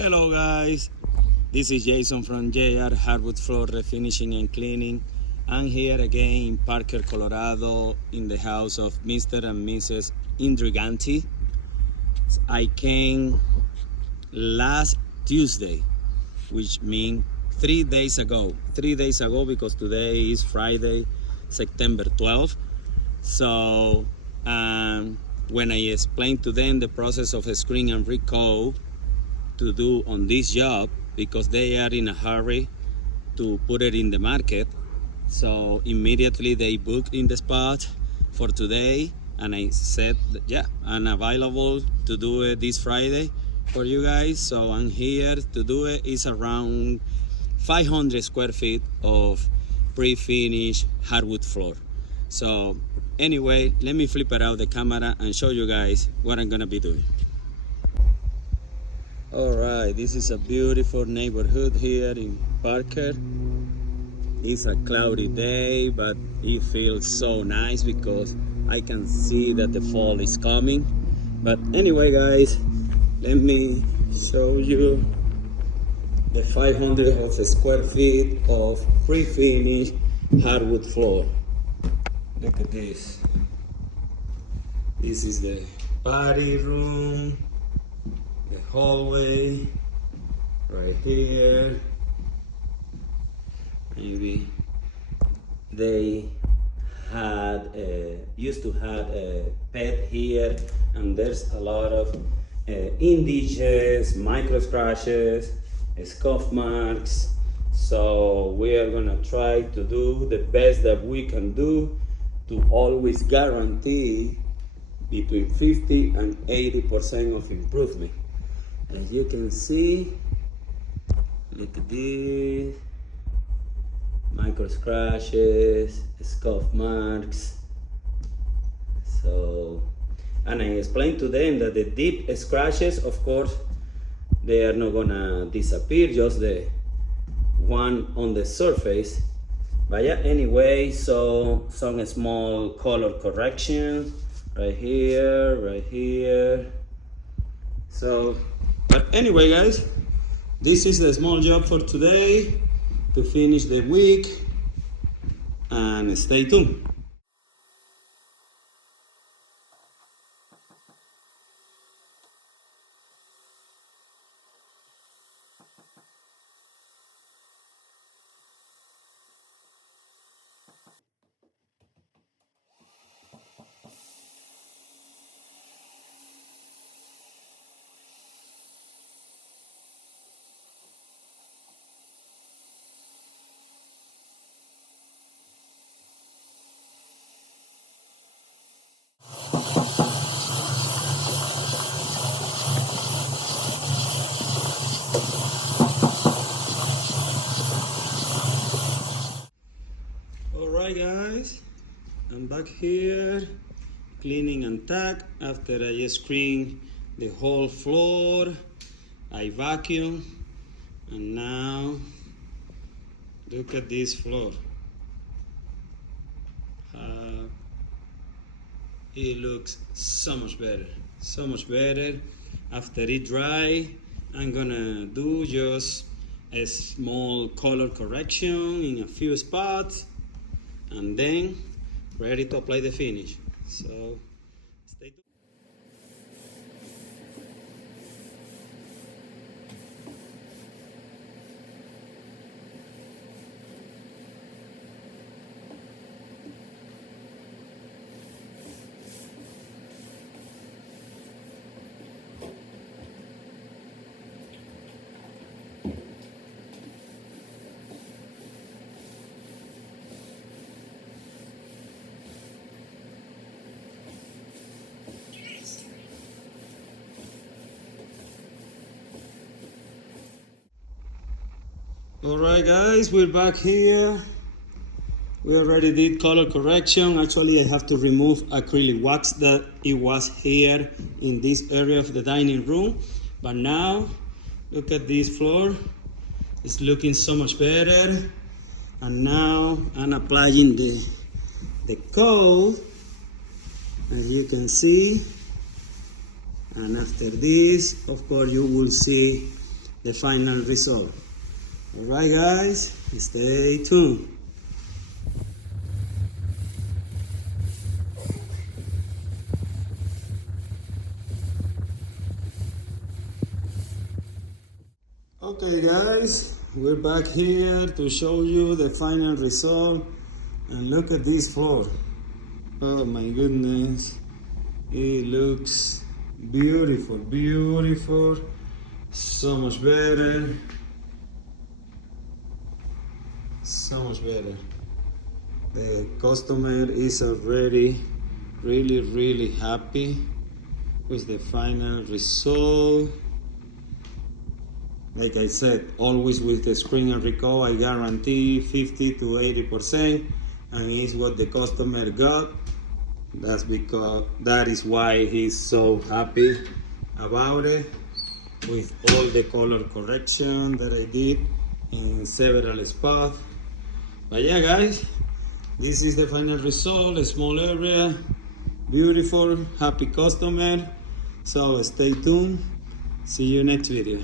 Hello guys, this is Jason from JR Hardwood Floor Refinishing and Cleaning. I'm here again in Parker, Colorado in the house of Mr. and Mrs. Indriganti. I came last Tuesday, which means 3 days ago. 3 days ago because today is Friday, September 12th. So when I explained to them the process of a screen and recall to do on this job, because they are in a hurry to put it in the market, so immediately they booked in the spot for today, and I said that, yeah, I'm available to do it this Friday for you guys. So I'm here to do it. It's around 500 square feet of pre-finished hardwood floor. So anyway, let me flip it out the camera and show you guys what I'm gonna be doing. Alright, this is a beautiful neighborhood here in Parker. It's a cloudy day, but it feels so nice because I can see that the fall is coming. But anyway guys, let me show you the 500 of square feet of pre-finished hardwood floor. Look at this. This is the party room, the hallway right here. Maybe they used to have a pet here, and there's a lot of indicious, micro scratches, scuff marks. So we are gonna try to do the best that we can do to always guarantee between 50 and 80% of improvement. As you can see, look at this, micro scratches, scuff marks. So, and I explained to them that the deep scratches, of course, they are not gonna disappear, just the one on the surface. But yeah, anyway, so some small color corrections right here. So, but anyway guys, this is the small job for today to finish the week, and stay tuned. Alright guys, I'm back here cleaning and tack after I screened the whole floor. I vacuum, and now look at this floor. It looks so much better. After it dry, I'm gonna do just a small color correction in a few spots, and then ready to apply the finish. So stay tuned. Alright guys, we're back here. We already did color correction. Actually, I have to remove acrylic wax that it was here in this area of the dining room. But now, look at this floor. It's looking so much better. And now I'm applying the coat, as you can see. And after this, of course, you will see the final result. Alright guys, stay tuned. Okay guys, we're back here to show you the final result, and look at this floor. Oh my goodness, it looks beautiful, beautiful, so much better, so much better. The customer is already really happy with the final result. Like I said, always with the screen and recall, I guarantee 50 to 80%, and it's what the customer got. That is why he's so happy about it, with all the color correction that I did in several spots. But yeah guys, this is the final result. A small area, beautiful, happy customer. So stay tuned. See you next video.